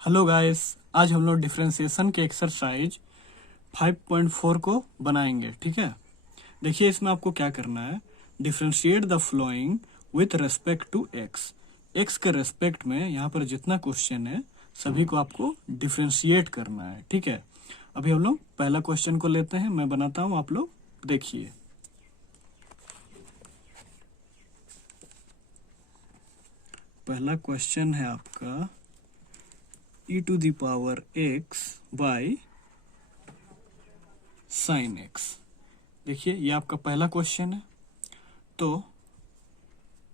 Hello guys, आज हम लोग डिफरेंशिएशन के एक्सरसाइज 5.4 को बनाएंगे। ठीक है, देखिए इसमें आपको क्या करना है। Differentiate the following with respect to x. X के रेस्पेक्ट में यहाँ पर जितना क्वेश्चन है सभी को आपको डिफरेंशिएट करना है। ठीक है, अभी हम लोग पहला क्वेश्चन को लेते हैं, मैं बनाता हूँ, आप लोग देखिए। पहला क्वेश्चन है आपका e to the power x by sine x। देखिए ये आपका पहला क्वेश्चन है, तो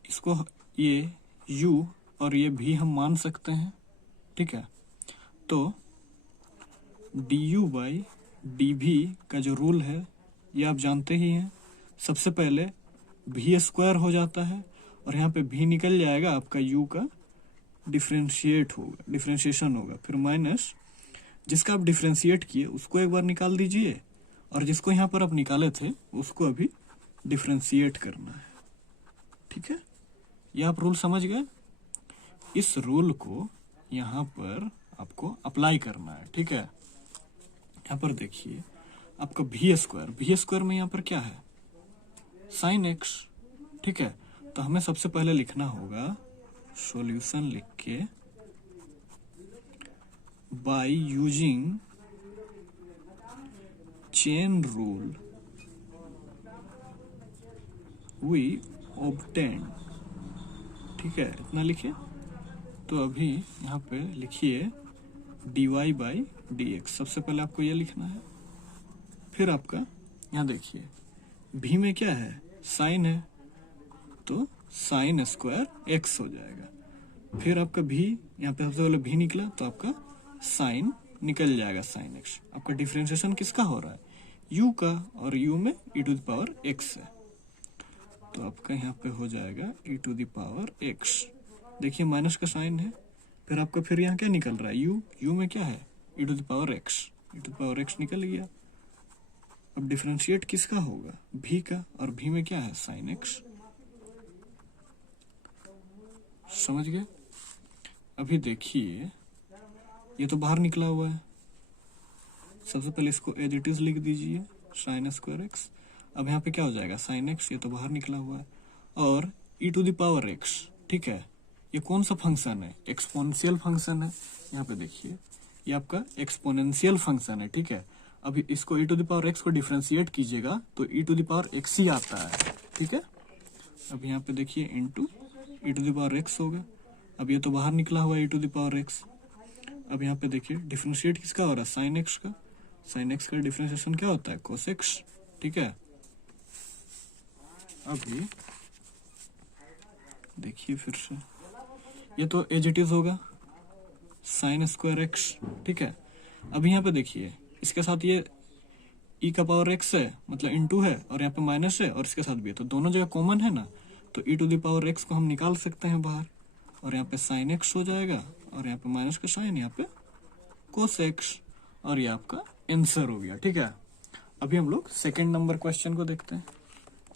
इसको ये u और ये भी हम मान सकते हैं। ठीक है, तो du बाई dv का जो रूल है ये आप जानते ही हैं। सबसे पहले v स्क्वायर हो जाता है और यहाँ पे v निकल जाएगा, आपका u का डिफरेंशिएशन होगा, फिर माइनस जिसका आप डिफरेंशिएट किए उसको एक बार निकाल दीजिए और जिसको यहाँ पर आप निकाले थे उसको अभी डिफरेंशिएट करना है। ठीक है, ये आप रूल समझ गए। इस रूल को यहाँ पर आपको अप्लाई करना है। ठीक है, यहाँ पर देखिए आपका v स्क्वायर में यहाँ पर क्या है, साइन एक्स। ठीक है, तो हमें सबसे पहले लिखना होगा सॉल्यूशन लिख के by using chain rule we obtain. ठीक है, इतना लिखिए। तो अभी यहाँ पे लिखिए dy बाई dx। सबसे पहले आपको ये लिखना है, फिर आपका यहाँ देखिए v में क्या है, साइन है, तो साइन स्क्वायर एक्स हो जाएगा। फिर आपका v, यहाँ पे सबसे पहले v निकला तो आपका साइन निकल जाएगा, साइन एक्स। आपका डिफरेंशिएशन किसका हो रहा है, u का, और u में e to the power x है, तो आपका यहाँ पे हो जाएगा e to the power x। देखिए माइनस का साइन है, फिर आपका फिर यहाँ क्या निकल रहा है, u में क्या है, e to the power x, e to the power x निकल गया। अब डिफरेंशिएट किसका होगा, v का, और v में क्या है, साइन x। समझ गए। अभी देखिए ये तो बाहर निकला हुआ है, सबसे पहले इसको एज इट इज लिख दीजिए, साइन स्क्वायर एक्स। अब यहाँ पे क्या हो जाएगा, साइन एक्स, ये तो बाहर निकला हुआ है, और e to the power x. ठीक है, ये कौन सा फंक्शन है, एक्सपोनेंशियल फंक्शन है। यहाँ पे देखिए ये आपका एक्सपोनेंशियल फंक्शन है। ठीक है, अभी इसको e to the power x को डिफरेंशिएट कीजिएगा तो e to the power x ही आता है। ठीक है, अब यहाँ पे देखिए into e to the power x होगा। अब ये तो बाहर निकला हुआ e to the power x. अब यहाँ पे देखिए डिफरेंशिएट किसका हो रहा है, साइन एक्स का। साइन एक्स का डिफरेंशिएशन क्या होता है, कोस एक्स। ठीक है, अभी देखिए फिर से ये तो एज इट इज होगा, साइन स्क्वायर एक्स। ठीक है, अभी यहाँ पे देखिए इसके साथ ये e का पावर x है, मतलब इंटू है, और यहाँ पे माइनस है, और इसके साथ भी है, तो दोनों जगह कॉमन है ना, तो e to the power x को हम निकाल सकते हैं बाहर, और यहाँ पे साइन x हो जाएगा, और यहाँ पे माइनस का साइन, यहाँ पे कोस x, और ये आपका आंसर हो गया। ठीक है, अभी हम लोग सेकेंड नंबर क्वेश्चन को देखते हैं।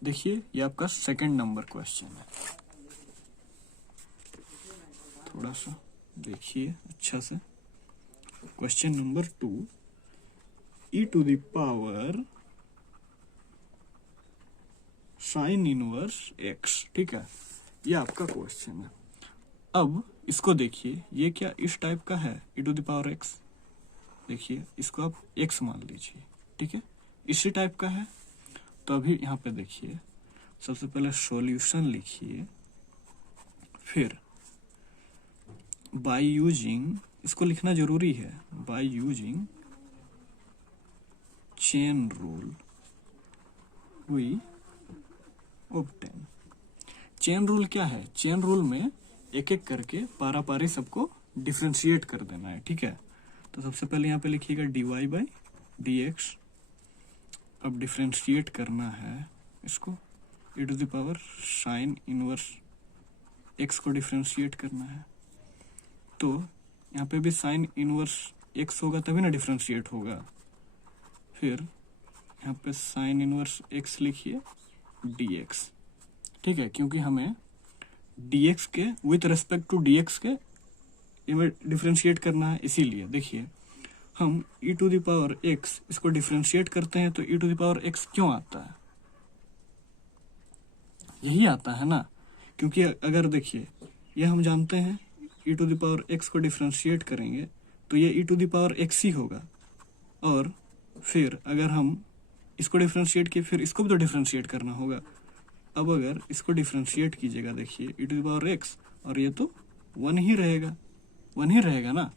देखिए ये आपका सेकेंड नंबर क्वेश्चन है, थोड़ा सा देखिए अच्छा से। Question number 2, e to the power sine inverse x। ठीक है, ये आपका क्वेश्चन है। अब इसको देखिए ये क्या इस टाइप का है, e to the power x। देखिए इसको आप x मान लीजिए। ठीक है, इसी टाइप का है, तो अभी यहाँ पे देखिए सबसे पहले सॉल्यूशन लिखिए, फिर बाय यूजिंग, इसको लिखना जरूरी है, by using chain rule we obtain. Chain rule क्या है, चेन रूल में एक एक करके पारा पारी सबको डिफरेंशिएट कर देना है। ठीक है, तो सबसे पहले यहाँ पे लिखिएगा dy बाई dx। अब डिफरेंशिएट करना है इसको, e to the power sine inverse x को डिफरेंशिएट करना है, तो यहाँ पे भी साइन इनवर्स x होगा तभी ना डिफरेंशिएट होगा। फिर यहाँ पे साइन इनवर्स x लिखिए dx। ठीक है, क्योंकि हमें dx के विथ रेस्पेक्ट टू dx के में डिफ्रेंशिएट करना है, इसीलिए देखिए हम e to the power x इसको डिफ्रेंशिएट करते हैं तो e to the power x क्यों आता है, यही आता है ना, क्योंकि अगर देखिए ये हम जानते हैं e to the power x को डिफ्रेंशिएट करेंगे तो ये e to the power x ही होगा, और फिर अगर हम इसको डिफ्रेंशिएट किए फिर इसको भी तो डिफ्रेंशिएट करना होगा। अब अगर इसको डिफ्रेंशिएट कीजिएगा देखिए e to the power x, और ये तो 1 ही रहेगा, 1 ही रहेगा ना।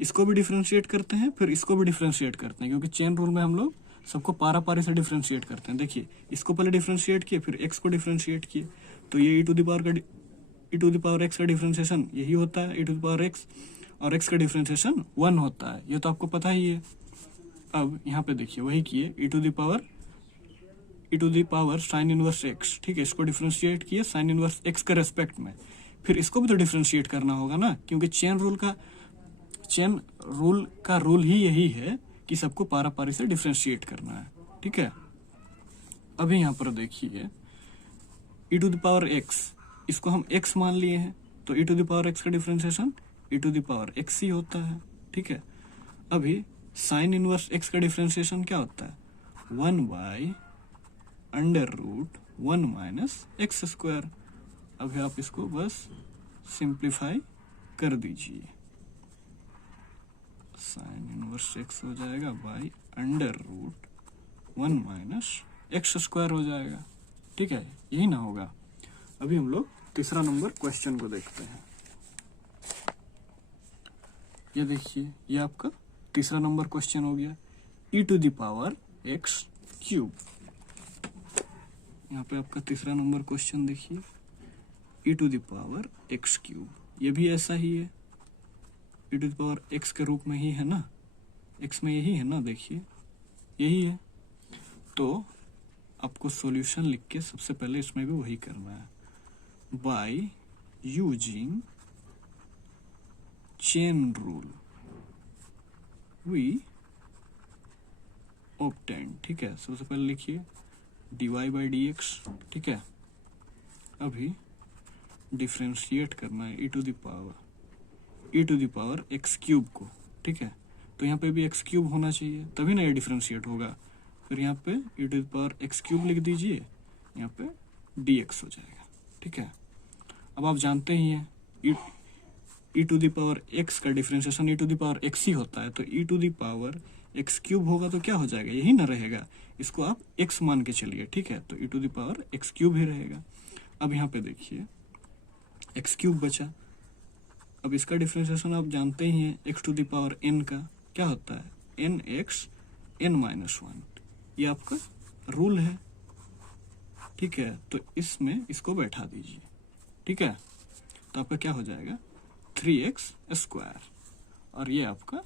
इसको भी डिफ्रेंशिएट करते हैं फिर इसको भी डिफ्रेंशिएट करते हैं, क्योंकि चेन रूल में हम लोग सबको पारा पारी से डिफ्रेंशिएट करते हैं। देखिए इसको पहले डिफ्रेंशिएट किए फिर x को डिफ्रेंशिएट किए, तो ये e to the power x का डिफ्रेंशिएशन यही होता है e to the power x, और x का डिफ्रेंशिएशन 1 होता है, ये तो आपको पता ही है। अब यहाँ पे देखिए वही किए e to the power sine inverse x, ठीक है, इसको डिफ्रेंशिएट किए साइन इनवर्स x के रेस्पेक्ट में, फिर इसको भी तो डिफ्रेंशिएट करना होगा ना, क्योंकि चेन रूल का रूल ही यही है कि सबको पारा पारी से डिफ्रेंशिएट करना है, ठीक है। अभी यहाँ पर देखिए e to the power x, इसको हम x मान लिए हैं, तो e to the power x का differentiation e to the power x ही होता है, ठीक है। अभी साइन इनवर्स x का डिफ्रेंशिएशन क्या होता है, 1/√1 माइनस एक्स स्क्वायर। अभी आप इसको बस सिंप्लीफाई कर दीजिए, साइन इनवर्स x हो जाएगा बाई √1 माइनस एक्स स्क्वायर हो जाएगा, ठीक है, यही ना होगा। अभी हम लोग तीसरा नंबर क्वेश्चन को देखते हैं। ये देखिए ये आपका तीसरा नंबर क्वेश्चन हो गया, e to the power x cube. यहाँ पे आपका तीसरा नंबर क्वेश्चन देखिए, e to the power x cube, ये भी ऐसा ही है, e to the power x के रूप में ही है ना, x में यही है ना, देखिए यही है। तो आपको सॉल्यूशन लिख के सबसे पहले इसमें भी वही करना है, by using chain rule we obtain, ठीक है। सबसे पहले लिखिए dy/dx, ठीक है। अभी डिफ्रेंशिएट करना है e to the power x cube को, ठीक है। तो यहाँ पे भी x क्यूब होना चाहिए तभी ना ये डिफ्रेंशिएट होगा, फिर यहाँ पे e to the power x cube लिख दीजिए, यहाँ पे dx हो जाएगा, ठीक है। अब आप जानते ही हैं e to the power x का differentiation e to the power x ही होता है, तो e to the power x cube होगा तो क्या हो जाएगा, यही ना रहेगा, इसको आप x मान के चलिए, ठीक है, तो e to the power x cube ही रहेगा। अब यहाँ पे देखिए x क्यूब बचा, अब इसका डिफ्रेंशिएशन आप जानते ही हैं x to the power n का क्या होता है, nx n-1, ये आपका रूल है, ठीक है। तो इसमें इसको बैठा दीजिए, ठीक है, तो आपका क्या हो जाएगा 3x स्क्वायर, और ये आपका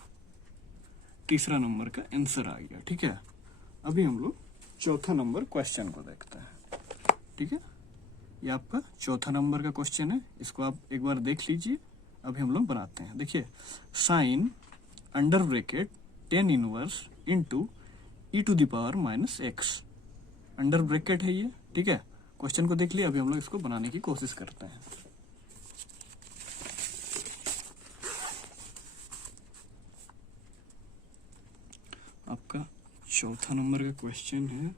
तीसरा नंबर का आंसर आ गया, ठीक है। अभी हम लोग चौथा नंबर क्वेश्चन को देखते हैं, ठीक है। ये आपका चौथा नंबर का क्वेश्चन है, इसको आप एक बार देख लीजिए। अभी हम लोग बनाते हैं, देखिए sine under bracket tan inverse into e to the power minus x, under bracket है ये, ठीक है। क्वेश्चन को देख लिया, अभी हम लोग इसको बनाने की कोशिश करते हैं। आपका चौथा नंबर का क्वेश्चन है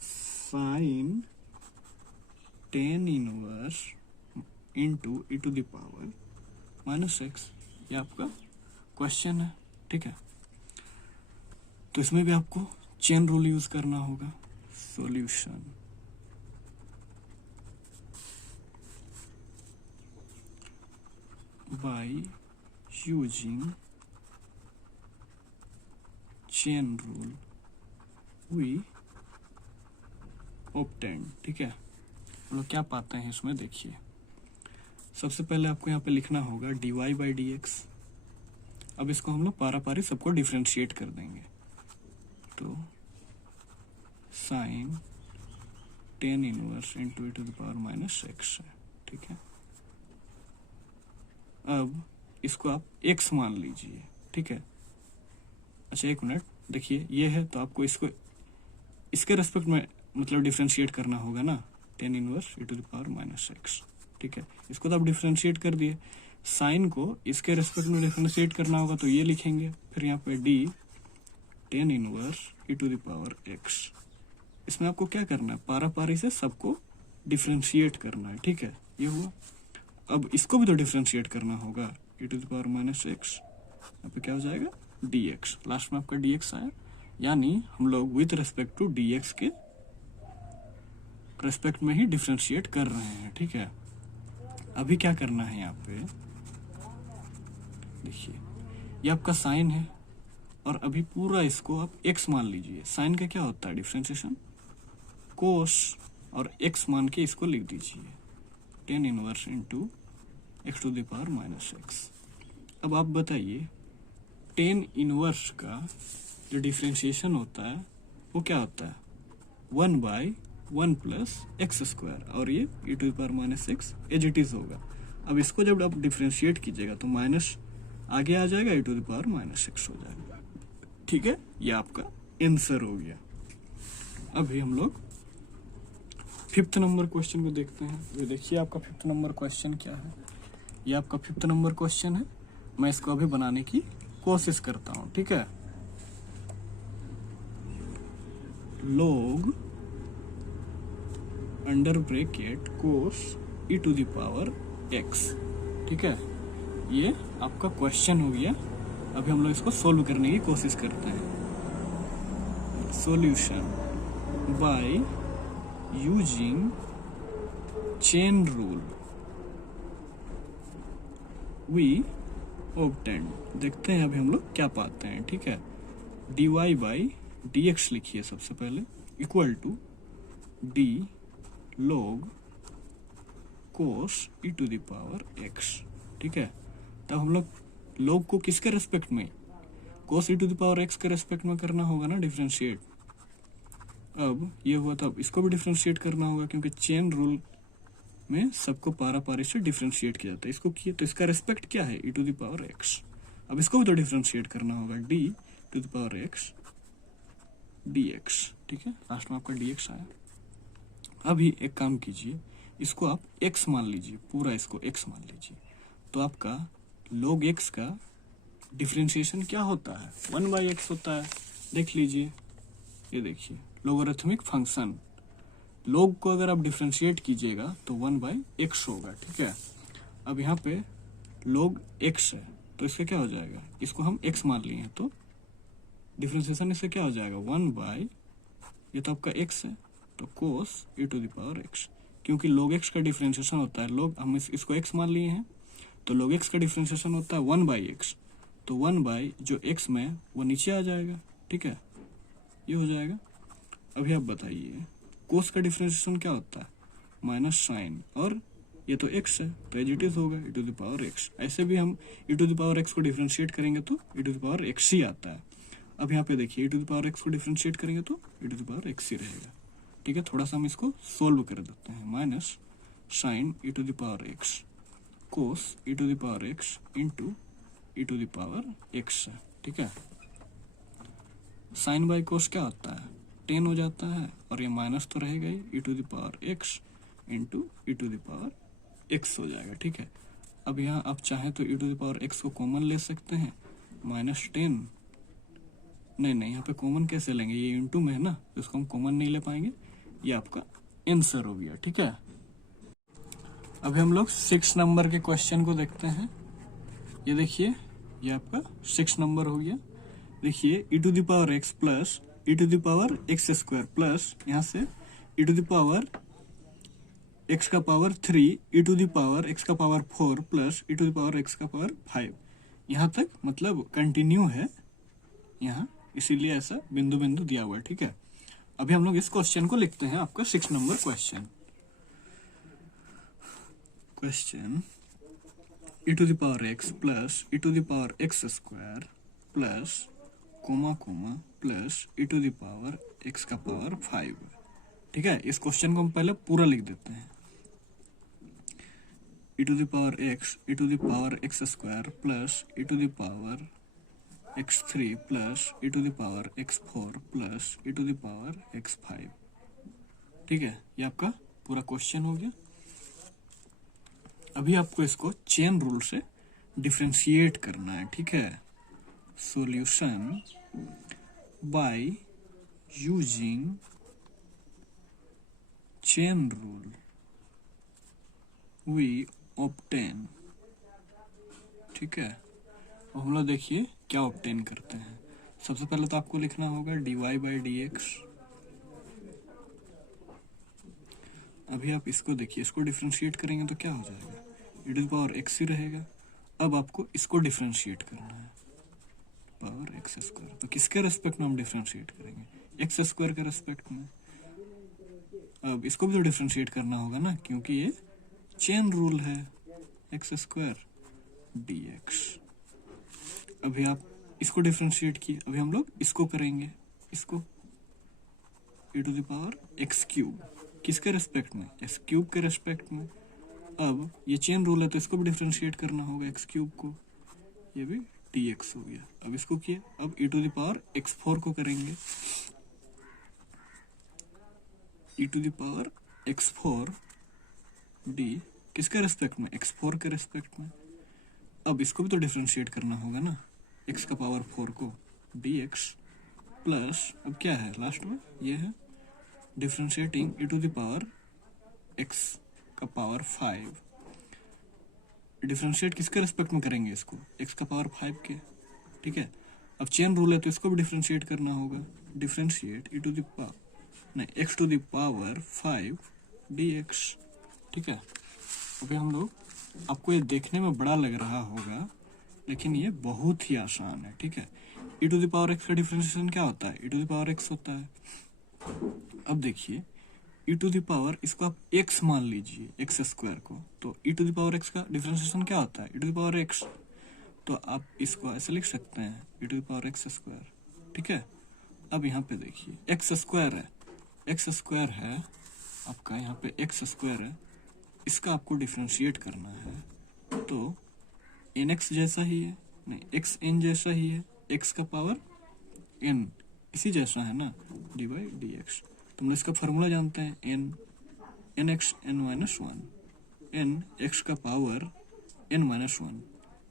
sine tan inverse into e to the power minus x, ये आपका क्वेश्चन है, ठीक है। तो इसमें भी आपको चेन रूल यूज करना होगा। Solution by using chain rule we obtain, ठीक है। हम लोग क्या पाते हैं इसमें, देखिए सबसे पहले आपको यहाँ पे लिखना होगा dy/dx। अब इसको हम लोग पारा पारी सबको डिफ्रेंशिएट कर देंगे, तो sine tan inverse into e to the power minus x है, ठीक है। अब इसको आप x मान लीजिए, ठीक है। अच्छा एक मिनट, देखिए ये है तो आपको इसको इसके रेस्पेक्ट में मतलब डिफ्रेंशिएट करना होगा ना, tan inverse e to the power minus x, ठीक है, इसको तो आप डिफ्रेंशिएट कर दिए। साइन को इसके रेस्पेक्ट में डिफ्रेंशिएट करना होगा तो ये लिखेंगे, फिर यहाँ पे d tan inverse e to the power x. इसमें आपको क्या करना है, पारा पारी से सबको डिफ्रेंशिएट करना है, ठीक है, ये हुआ। अब इसको भी तो डिफ्रेंशिएट करना होगा, e to the power minus x, यहाँ पे क्या हो जाएगा डी एक्स, लास्ट में आपका डी एक्स आया, यानी हम लोग with respect to d x के रेस्पेक्ट में ही डिफ्रेंशिएट कर रहे हैं, ठीक है। अभी क्या करना है, यहाँ पे देखिए ये आपका साइन है और अभी पूरा इसको आप x मान लीजिए। साइन का क्या होता है डिफ्रेंशिएशन, कोस, और x मान के इसको लिख दीजिए tan inverse into x to the power minus x. अब आप बताइए टेन इनवर्स का जो डिफ्रेंशिएशन होता है वो क्या होता है, 1/1 प्लस एक्स स्क्वायर, और ये e to the power minus x as it is होगा। अब इसको जब आप डिफ्रेंशिएट कीजिएगा तो माइनस आगे आ जाएगा, e to the power minus x हो जाएगा, ठीक है, ये आपका आंसर हो गया। अभी हम लोग फिफ्थ नंबर क्वेश्चन को देखते हैं। ये देखिए आपका फिफ्थ नंबर क्वेश्चन क्या है, ये आपका फिफ्थ नंबर क्वेश्चन है। मैं इसको अभी बनाने की कोशिश करता हूं, ठीक है। log under bracket cos e to the power x, ठीक है, ये आपका क्वेश्चन हो गया। अभी हम लोग इसको सोल्व करने की कोशिश करते हैं। Solution by using chain rule we obtain. देखते हैं अभी हम लोग क्या पाते हैं, ठीक है। D y by d x लिखिए सबसे पहले, equal to d log cos e to the power x, ठीक है। तब हम लोग log को किसके रेस्पेक्ट में, कोस e to the power x के रेस्पेक्ट में करना होगा ना डिफ्रेंशिएट। अब ये हुआ, तब इसको भी डिफ्रेंशिएट करना होगा क्योंकि चेन रूल में सबको पारा पारी से डिफ्रेंशिएट किया जाता है। इसको किए तो इसका रेस्पेक्ट क्या है, e to the power x. अब इसको भी तो डिफ्रेंशिएट करना होगा, d to the power x d x, ठीक है, लास्ट में आपका डी एक्स आया। अभी एक काम कीजिए, इसको आप x मान लीजिए, पूरा इसको x मान लीजिए, तो आपका log x का डिफ्रेंशिएशन क्या होता है, 1/x होता है। देख लीजिए, ये देखिए लोगरिथमिक फंक्शन, log को अगर आप डिफ्रेंशिएट कीजिएगा तो 1/x होगा, ठीक है। अब यहाँ पे log x है तो इसका क्या हो जाएगा, इसको हम x मान लिए हैं तो डिफ्रेंशिएशन इससे क्या हो जाएगा, 1/, ये तो आपका x है तो कोस e to the power x, क्योंकि log x का डिफरेंशिएशन होता है, log हम इसको x मान लिए हैं तो log x का डिफरेंशिएशन होता है 1/x, तो 1/ जो x में वो नीचे आ जाएगा, ठीक है, ये हो जाएगा। अभी आप बताइए कोस का डिफरेंशिएशन क्या होता है, माइनस साइन, और ये तो x है तो एज इट इज होगा e to the power x. ऐसे भी हम ई टू द पावर एक्स को डिफरेंशिएट करेंगे तो e to the power x ही आता है। अब यहाँ पे देखिए e to the power x को डिफरेंशिएट करेंगे तो e to the power x ही रहेगा, ठीक है। थोड़ा सा हम इसको सोल्व कर देते हैं, minus sine e to the power x cos e to the power x into e to the power x, ठीक है। साइन बाई कोस क्या होता है, 10 हो जाता है, और ये माइनस तो रहेगा ही, e to the power x into e to the power x हो जाएगा, ठीक है। अब यहाँ आप चाहें तो e to the power x को कॉमन ले सकते हैं, -10, नहीं यहाँ पे कॉमन कैसे लेंगे, ये इंटू में है ना, तो इसको हम कॉमन नहीं ले पाएंगे, ये आपका आंसर हो गया, ठीक है। अभी हम लोग 6 नंबर के क्वेश्चन को देखते हैं। ये देखिए ये आपका 6 नंबर हो गया। देखिए e to the power x plus e to the power x square plus यहाँ से e to the power x का power 3 e to the power x का power 4 plus e to the power x का power 5, यहाँ तक मतलब continue है यहाँ, इसीलिए ऐसा बिंदु बिंदु दिया हुआ है, ठीक है। अभी हम लोग इस क्वेश्चन को लिखते हैं, आपका 6 number question e to the power x plus e to the power x square plus comma comma plus e to the power x का पावर 5, ठीक है। इस क्वेश्चन को हम पहले पूरा लिख देते हैं, e to the power x square plus e to the power x3 plus e to the power x4 plus e to the power x5, ठीक है। ये आपका पूरा क्वेश्चन हो गया। अभी आपको इसको चेन रूल से डिफ्रेंशिएट करना है, ठीक है। Solution by using chain rule we obtain, ठीक है। अब हम लोग देखिए क्या ऑब्टेन करते हैं। सबसे पहले तो आपको लिखना होगा dy/dx। अभी आप इसको देखिए, इसको डिफ्रेंशिएट करेंगे तो क्या हो जाएगा, e⁻x ही रहेगा। अब आपको इसको डिफ्रेंशिएट करना है, पावर एक्स स्क्वायर। तो किसके रेस्पेक्ट में हम डिफ्रेंशिएट करेंगे, एक्स स्क्वायर के रेस्पेक्ट में। अब इसको भी तो डिफ्रेंशिएट करना होगा ना, क्योंकि ये चेन रूल है, एक्स स्क्वायर dx। अभी आप इसको डिफ्रेंशिएट किए, अभी हम लोग इसको करेंगे, इसको e⁻x³, किसके रेस्पेक्ट में, x³ के रेस्पेक्ट में। अब ये चेन रूल है तो इसको भी डिफ्रेंशिएट करना होगा, x³ को, ये भी dx हो गया। अब इसको किए, अब e⁻x4 को करेंगे, e⁻x4 d किसके रेस्पेक्ट में, x4 के रेस्पेक्ट में। अब इसको भी तो डिफ्रेंशिएट करना होगा ना, x का पावर 4 को, dx प्लस, अब क्या है लास्ट में, ये है डिफ्रेंशिएटिंग e⁻x का पावर 5। डिफ्रेंशिएट किसके रेस्पेक्ट में करेंगे इसको, x का पावर 5 के, ठीक है। अब चेन रूल है तो इसको भी डिफ्रेंशिएट करना होगा, डिफ्रेंशिएट x⁻5 dx, ठीक है। अभी हम लोग, आपको ये देखने में बड़ा लग रहा होगा लेकिन ये बहुत ही आसान है, ठीक है। e⁻x का डिफ्रेंशिएशन क्या होता है, e⁻x होता है। अब देखिए इसको आप x मान लीजिए, x स्क्वायर को, तो e⁻x का डिफ्रेंशिएशन क्या होता है, e⁻x। तो आप इसको ऐसे लिख सकते हैं, e⁻x², ठीक है। अब यहाँ पे देखिए x स्क्वायर है आपका, यहाँ पे x² है, इसका आपको डिफ्रेंशिएट करना है तो nx जैसा ही है, नहीं xn जैसा ही है, x का पावर n इसी जैसा है ना, d/dx। तो हम इसका फार्मूला जानते हैं, nx n-1, n x का पावर n-1,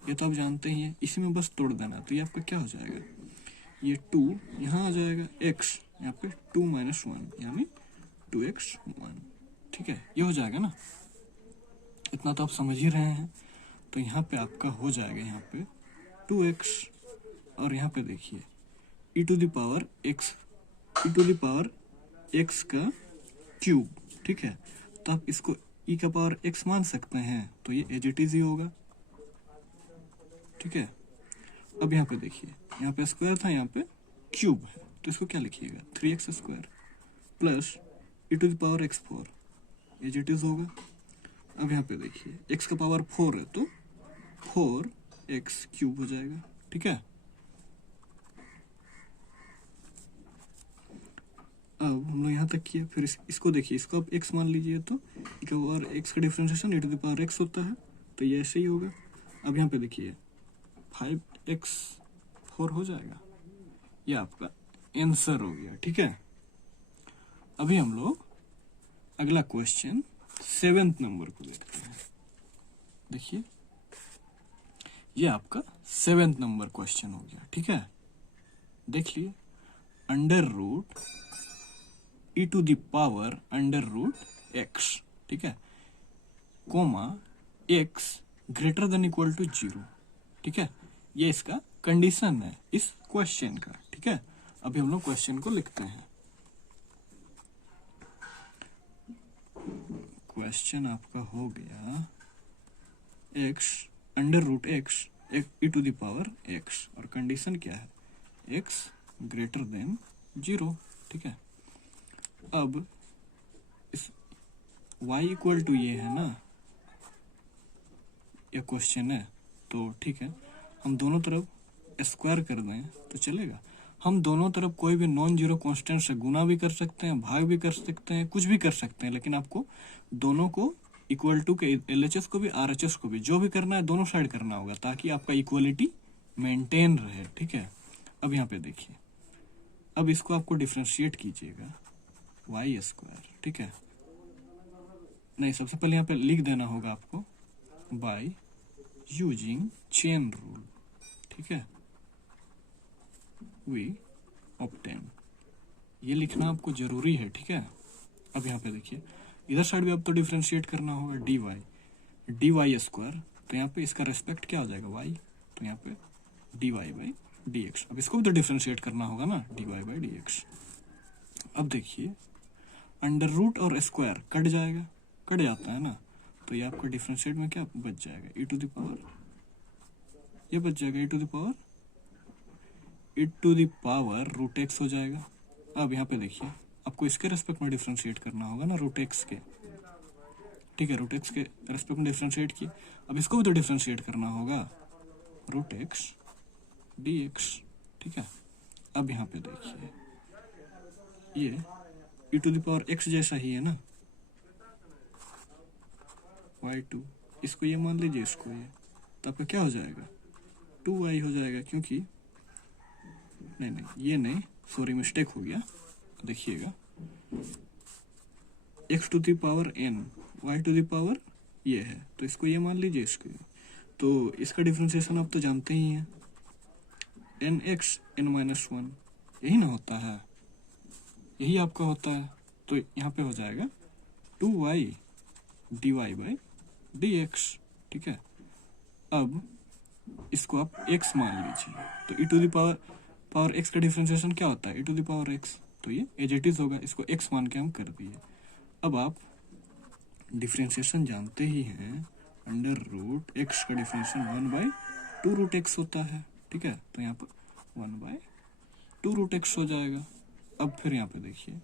ये तो आप जानते ही हैं, इसी में बस तोड़ देना। तो ये आपका क्या हो जाएगा, ये 2 यहाँ आ जाएगा, x यहाँ पे 2-1 यानी 2x1, ठीक है। ये हो जाएगा ना, इतना तो आप समझ ही रहे हैं। तो यहाँ पे आपका हो जाएगा, यहाँ पे 2x, और यहाँ पे देखिए e⁻x का क्यूब, ठीक है। तो आप इसको e का पावर x मान सकते हैं, तो ये एज इट इज ही होगा, ठीक है। अब यहाँ पे देखिए, यहाँ पे स्क्वायर था, यहाँ पे क्यूब है, तो इसको क्या लिखिएगा, 3x² plus e⁻x4, as it is होगा। अब यहाँ पे देखिए x का पावर 4 है तो 4x³ हो जाएगा, ठीक है। अब हम लोग यहाँ तक किया, फिर इसको देखिए, इसको आप x मान लीजिए तो e⁻x का डिफ्रेंशिएशन e⁻x होता है, तो ये ऐसे ही होगा। अब यहाँ पे देखिए 5x4 हो जाएगा, ये आपका आंसर हो गया, ठीक है। अभी हम लोग अगला क्वेश्चन 7th नंबर को देखते हैं। देखिए ये आपका 7th नंबर क्वेश्चन हो गया, ठीक है। देख लिए, e⁻x, ठीक है, comma x greater than equal to 0, ठीक है। ये इसका कंडीशन है इस क्वेश्चन का, ठीक है। अभी हम लोग क्वेश्चन को लिखते हैं। क्वेश्चन आपका हो गया x e⁻x, और कंडीशन क्या है, x ग्रेटर देन 0, ठीक है। अब इस y इक्वल टू ये है ना, ये क्वेश्चन है, तो ठीक है, हम दोनों तरफ स्क्वायर कर दें तो चलेगा। हम दोनों तरफ कोई भी नॉन जीरो कांस्टेंट से गुना भी कर सकते हैं, भाग भी कर सकते हैं, कुछ भी कर सकते हैं, लेकिन आपको दोनों को इक्वल टू के LHS को भी RHS को भी जो भी करना है दोनों साइड करना होगा, ताकि आपका इक्वलिटी मेंटेन रहे, ठीक है। अब यहाँ पे देखिए, अब इसको आपको डिफ्रेंशिएट कीजिएगा y², ठीक है। नहीं, सबसे पहले यहाँ पे लिख देना होगा आपको बाय यूजिंग चेन रूल, ठीक है, वी ऑब्टेन। ये लिखना आपको जरूरी है, ठीक है। अब यहाँ पे देखिए इधर साइड भी अब तो डिफ्रेंशिएट करना होगा, डी वाई स्क्वायर, तो यहाँ पे इसका रेस्पेक्ट क्या हो जाएगा वाई, तो यहाँ पे d y by d x. अब इसको भी तो डिफ्रेंशिएट करना होगा ना, d y by d x. अब देखिए अंडर रूट और स्क्वायर कट जाएगा, कट जाता है ना, तो ये आपका डिफ्रेंशिएट में क्या बच जाएगा, ई टू द पावर, ये बच जाएगा e to the power root x हो जाएगा। अब यहाँ पे देखिए आपको इसके रेस्पेक्ट में डिफ्रेंशिएट करना होगा ना, रूट एक्स के, ठीक है, रूट एक्स के रेस्पेक्ट में डिफ्रेंशिएट किए। अब इसको भी तो डिफ्रेंशिएट करना होगा, रूट एक्स डी एक्स, ठीक है। अब यहाँ पे देखिए ये e to the power x जैसा ही है ना, y2, इसको ये मान लीजिए, इसको ये, तो आपका क्या हो जाएगा 2y हो जाएगा, क्योंकि नहीं ये नहीं, सॉरी मिस्टेक हो गया, देखिएगा x to the power n, y to the power ये है, तो इसको ये मान लीजिए, इसको, तो इसका डिफरेंशिएशन आप तो जानते ही हैं, nx n-1, यही ना होता है, यही आपका होता है, तो यहाँ पे हो जाएगा 2y dy by d x, ठीक है। अब इसको आप x मान लीजिए, तो e to the power x का डिफरेंशिएशन क्या होता है, e to the power x, तो ये एज इट इज होगा, इसको x मान के हम कर दिए। अब आप डिफरेंशिएशन जानते ही हैं, अंडर रूट x का डिफरेंशिएशन 1/2 रूट x होता है, ठीक है, तो यहाँ पर 1/2 रूट x हो जाएगा। अब फिर यहाँ पे देखिए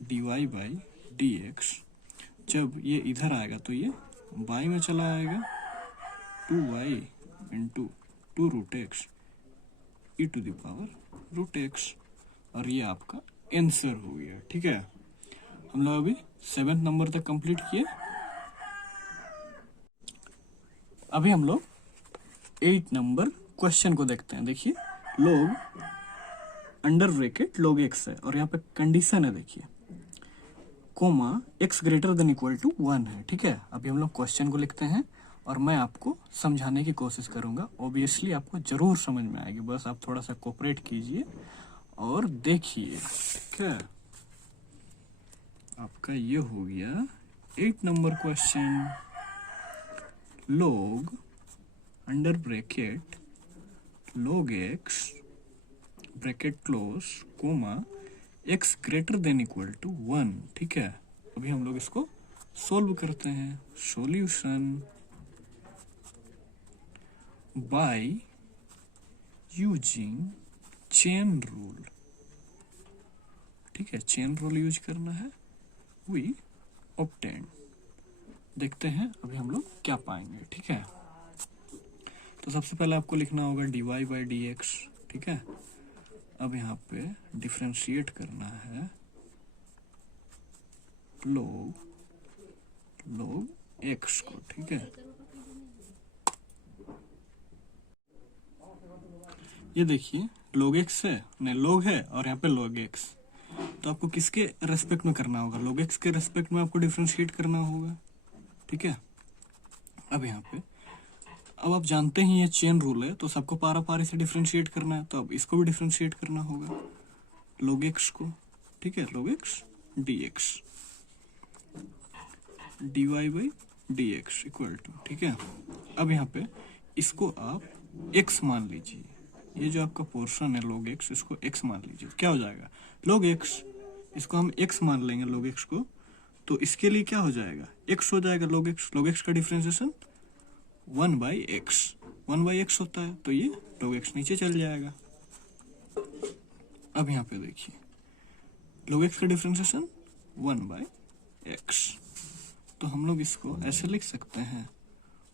dy बाई डी एक्स, जब ये इधर आएगा तो ये बाई में चला आएगा, 2y into 2 root x e to the power root x, और ये आपका आंसर हो गया, ठीक है। हम लोग अभी 7th नंबर तक कंप्लीट किए। अभी हम लोग 8 नंबर क्वेश्चन को देखते हैं। देखिए लोग अंडर ब्रैकेट log x है, और यहाँ पे कंडीशन है, देखिए comma x greater than equal to 1 है, ठीक है। अभी हम लोग क्वेश्चन को लिखते हैं और मैं आपको समझाने की कोशिश करूंगा, ऑब्वियसली आपको जरूर समझ में आएगी, बस आप थोड़ा सा कोऑपरेट कीजिए और देखिए, ठीक है। आपका ये हो गया 8 number question, log under bracket log x bracket close comma x greater than equal to 1, ठीक है। अभी हम लोग इसको सोल्व करते हैं। Solution by using chain rule, ठीक है, चेन रूल यूज करना है, वी ऑब्टेन। देखते हैं अभी हम लोग क्या पाएंगे, ठीक है। तो सबसे पहले आपको लिखना होगा dy बाई डी एक्स, ठीक है। अब यहाँ पे डिफरेंशिएट करना है log x को, ठीक है। ये देखिए log x है, नहीं log है, और यहाँ पे log x, तो आपको किसके रेस्पेक्ट में करना होगा, log x के रेस्पेक्ट में आपको डिफरेंशिएट करना होगा, ठीक है। अब यहाँ पे अब आप जानते ही ये चेन रूल है, तो सबको पारा पारी से डिफरेंशिएट करना है, तो अब इसको भी डिफरेंशिएट करना होगा log x को, ठीक है, log x dx dy by d x equal to, ठीक है। अब यहाँ पे इसको आप x मान लीजिए, ये जो आपका पोर्शन है log x, इसको x मान लीजिए, क्या हो जाएगा log x, इसको हम x मान लेंगे log x को, तो इसके लिए क्या हो जाएगा x हो जाएगा log x का डिफरेंशिएशन 1/x होता है, तो ये log x नीचे चल जाएगा। अब यहाँ पे देखिए log x का डिफरेंशिएशन 1/x, तो हम लोग इसको ऐसे लिख सकते हैं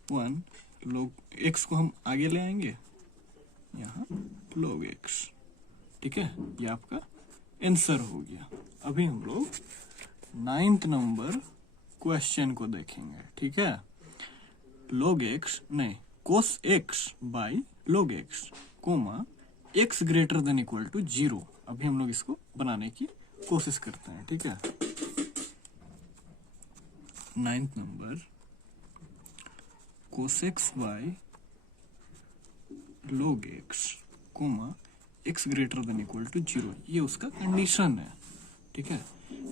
1 log x को हम आगे ले आएंगे, यहाँ log x, ठीक है, ये आपका आंसर हो गया। अभी हम लोग 9th नंबर क्वेश्चन को देखेंगे, ठीक है। log x नहीं cos x by log x comma x greater than equal to 0, अभी हम लोग इसको बनाने की कोशिश करते हैं, ठीक है। 9th number cos x by log x comma x greater than equal to 0, ये उसका कंडीशन है। ठीक है,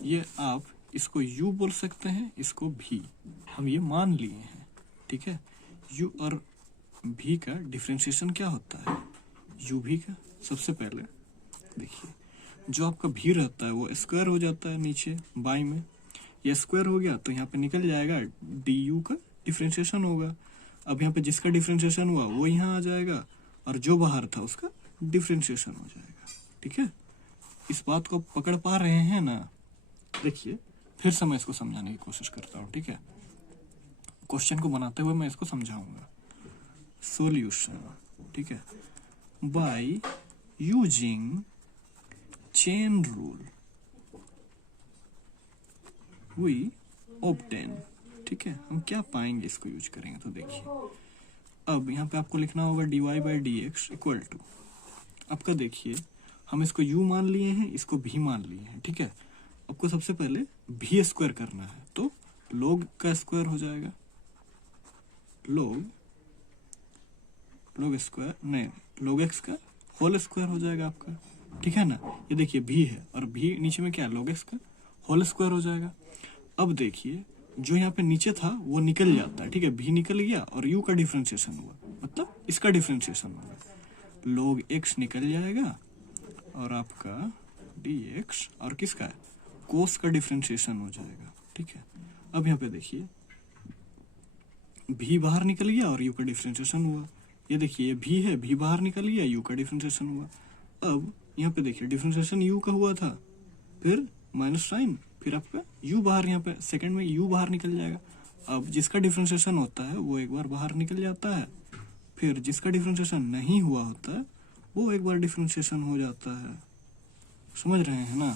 ये आप इसको u बोल सकते हैं, इसको v, हम ये मान लिए हैं। ठीक है, u और v का डिफरेंशिएशन क्या होता है, u v का। सबसे पहले देखिए, जो आपका v रहता है वो स्क्वायर हो जाता है नीचे बाई में, ये स्क्वायर हो गया तो यहाँ पे निकल जाएगा, du का डिफरेंशिएशन होगा। अब यहाँ पे जिसका डिफरेंशिएशन हुआ वो यहाँ आ जाएगा, और जो बाहर था उसका डिफरेंशिएशन हो जाएगा। ठीक है, इस बात को पकड़ पा रहे हैं ना। देखिए फिर से मैं इसको समझाने की कोशिश करता हूँ। ठीक है, क्वेश्चन को बनाते हुए मैं इसको समझाऊंगा। सॉल्यूशन, ठीक है, by using chain rule we obtain. ठीक है, हम क्या पाएंगे इसको यूज करेंगे तो देखिए, अब यहाँ पे आपको लिखना होगा dy by d x equal to, आपका देखिए हम इसको u मान लिए हैं, इसको v मान लिए हैं। ठीक है, आपको सबसे पहले v स्क्वायर करना है, तो log का स्क्वायर हो जाएगा, log स्क्वायर नहीं, log x का होल स्क्वायर हो जाएगा आपका। ठीक है ना, ये देखिए v है और v नीचे में क्या है, log x का होल स्क्वायर हो जाएगा। अब देखिए जो यहाँ पे नीचे था वो निकल जाता है। ठीक है, v निकल गया और u का डिफरेंशिएशन हुआ, मतलब इसका डिफरेंशिएशन होगा, log x निकल जाएगा और आपका dx और किसका है, कोस का डिफरेंशिएशन हो जाएगा। ठीक है, अब यहाँ पे देखिए v बाहर निकल गया और u का डिफरेंशिएशन हुआ, ये देखिए v है, v बाहर निकल गया, u का डिफरेंशिएशन हुआ। अब यहाँ पे देखिए डिफरेंशिएशन u का हुआ था, फिर माइनस साइन, फिर आपका u बाहर, यहाँ पे सेकंड में u बाहर निकल जाएगा। अब जिसका डिफरेंशिएशन होता है वो एक बार बाहर निकल जाता है, फिर जिसका डिफरेंशिएशन नहीं हुआ होता है वो एक बार डिफरेंशिएशन हो जाता है। समझ रहे हैं ना।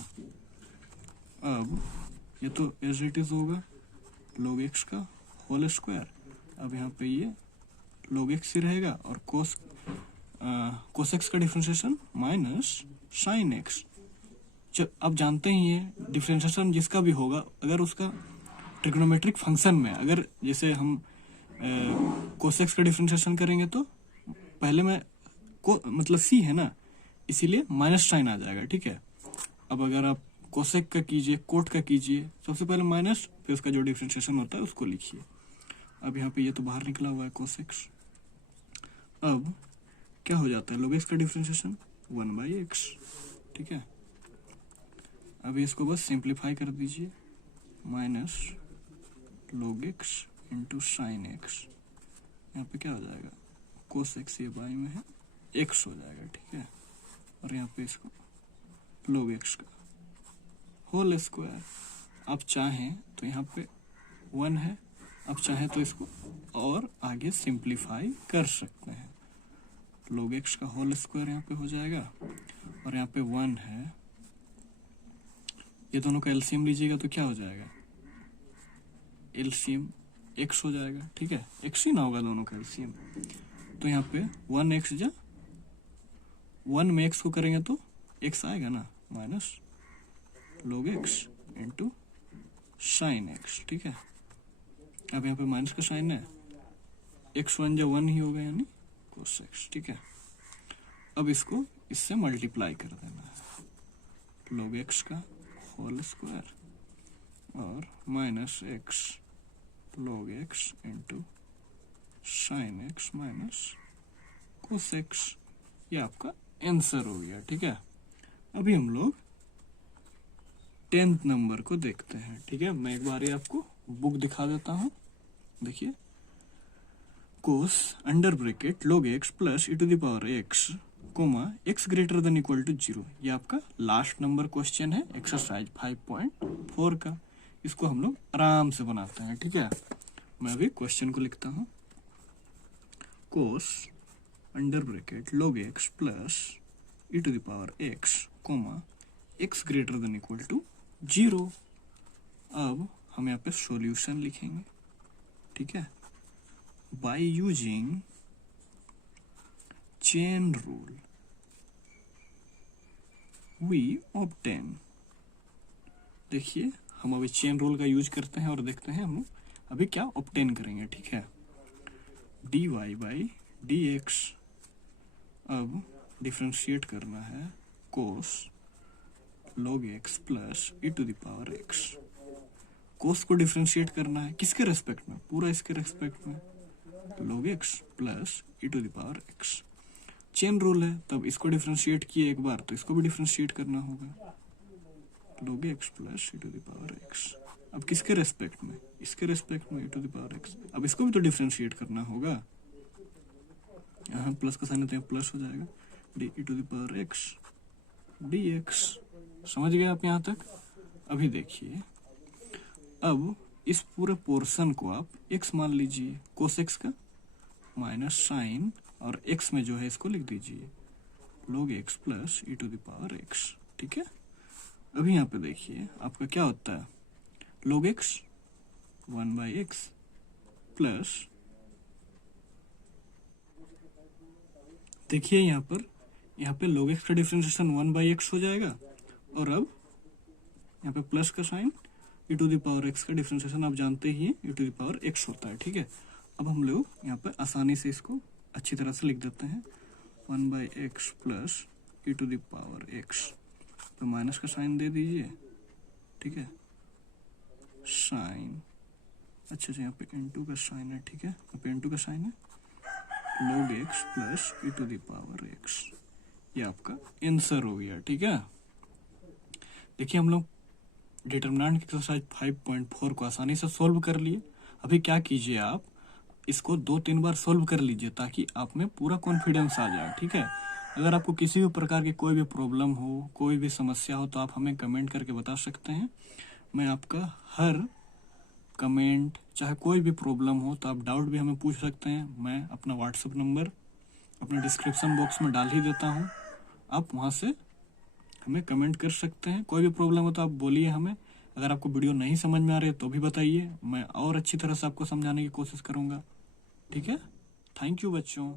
अब ये तो एज इट इज होगा log x का होल स्क्वायर, अब यहाँ पे ये log x ही रहेगा और cos x का डिफरेंशिएशन माइनस साइन x। जब आप जानते ही हैं डिफरेंशिएशन जिसका भी होगा, अगर उसका ट्रिग्नोमेट्रिक फंक्शन में, अगर जैसे हम cos x का डिफरेंशिएशन करेंगे तो पहले में को मतलब c है ना, इसीलिए माइनस साइन आ जाएगा। ठीक है, अब अगर आप कोसेक का कीजिए, कोट का कीजिए, सबसे पहले माइनस, फिर उसका जो डिफरेंशिएशन होता है उसको लिखिए। अब यहाँ पे ये तो बाहर निकला हुआ है कोसेक्स, अब क्या हो जाता है, log x का डिफरेंशिएशन 1/x। ठीक है, अभी इसको बस सिंप्लीफाई कर दीजिए, minus log x into sine x, यहाँ पे क्या हो जाएगा, कोस x ये बाई में है, x हो जाएगा। ठीक है, और यहाँ पे इसको log x का होल स्क्वायर, आप चाहें तो यहाँ पे 1 है, आप चाहें तो इसको और आगे सिंप्लीफाई कर सकते हैं, log x का होल स्क्वायर यहाँ पे हो जाएगा, और यहाँ पे 1 है, ये दोनों का एलसीएम लीजिएगा तो क्या हो जाएगा, एलसीएम x हो जाएगा। ठीक है, x ही ना होगा दोनों का एलसीएम, तो यहाँ पे 1x जा 1 में x को करेंगे तो x आएगा ना, minus log x into sine x। ठीक है, अब यहाँ पे माइनस का साइन है, x1 जा 1 ही होगा यानी cos x। ठीक है, अब इसको इससे मल्टीप्लाई कर देना है, log x का होल स्क्वायर और minus x log x into sine x minus cos x, ये आपका आंसर हो गया। ठीक है, अभी हम लोग 10th नंबर को देखते हैं। ठीक है, मैं एक बार आपको बुक दिखा देता हूँ। देखिए, cos under bracket log x plus e to the power x comma x greater than equal to 0, ये आपका लास्ट नंबर क्वेश्चन है एक्सरसाइज 5.4 का। इसको हम लोग आराम से बनाते हैं। ठीक है, मैं अभी क्वेश्चन को लिखता हूँ, cos under bracket log x plus e to the power x comma x greater than equal to 0। अब हम यहाँ पे सॉल्यूशन लिखेंगे। ठीक है, by using chain rule we obtain. देखिए, हम अभी चेन रूल का यूज करते हैं और देखते हैं हम अभी क्या ऑब्टेन करेंगे। ठीक है, dy बाई dx। अब डिफ्रेंशिएट करना है cos log x plus e to the power x। Cos को डिफ्रेंशिएट करना है किसके रेस्पेक्ट में, पूरा इसके रेस्पेक्ट में, log x plus e to the power x। Chain rule है, तब इसको डिफ्रेंशिएट किए एक बार तो इसको भी डिफ्रेंशिएट करना होगा, log x plus e to the power x। अब किसके रेस्पेक्ट में, इसके रेस्पेक्ट में, e to the power x। अब इसको भी तो डिफ्रेंशिएट करना होगा, यहाँ प्लस का साइन होता है प्लस हो जाएगा, d e to the power x dx। समझ गए आप यहाँ तक। अभी देखिए, अब इस पूरे पोर्शन को आप x मान लीजिए, कोस x का माइनस साइन और x में जो है इसको लिख दीजिए log x plus e to the power x। ठीक है, अभी यहाँ पे देखिए आपका क्या होता है, log x 1/x प्लस, देखिए यहाँ पे log x का डिफरेंशिएशन 1/x हो जाएगा, और अब यहाँ पे प्लस का sine, e to the power x का डिफरेंशिएशन आप जानते ही हैं e to the power x होता है। ठीक है, अब हम लोग यहाँ पे आसानी से इसको अच्छी तरह से लिख देते हैं 1/x plus e to the power x। तो माइनस का साइन दे दीजिए, ठीक है, साइन, अच्छा यहाँ पे इनटू का साइन है, ठीक है, यहाँ पे इनटू का साइन है, log x plus e to the power x। ये आपका आंसर हो गया। ठीक है, देखिए हम लोग डिटरमिनेंट की एक्सरसाइज 5.4 को आसानी से सॉल्व कर लिए। अभी क्या कीजिए, आप इसको 2-3 बार सॉल्व कर लीजिए ताकि आप में पूरा कॉन्फिडेंस आ जाए। ठीक है, अगर आपको किसी भी प्रकार की कोई भी प्रॉब्लम हो, कोई भी समस्या हो, तो आप हमें कमेंट करके बता सकते हैं। मैं आपका हर कमेंट, चाहे कोई भी प्रॉब्लम हो तो आप डाउट भी हमें पूछ सकते हैं। मैं अपना व्हाट्सएप नंबर अपने डिस्क्रिप्शन बॉक्स में डाल ही देता हूँ, आप वहाँ से हमें कमेंट कर सकते हैं। कोई भी प्रॉब्लम हो तो आप बोलिए हमें। अगर आपको वीडियो नहीं समझ में आ रही है तो भी बताइए, मैं और अच्छी तरह से आपको समझाने की कोशिश करूँगा। ठीक है, थैंक यू बच्चों।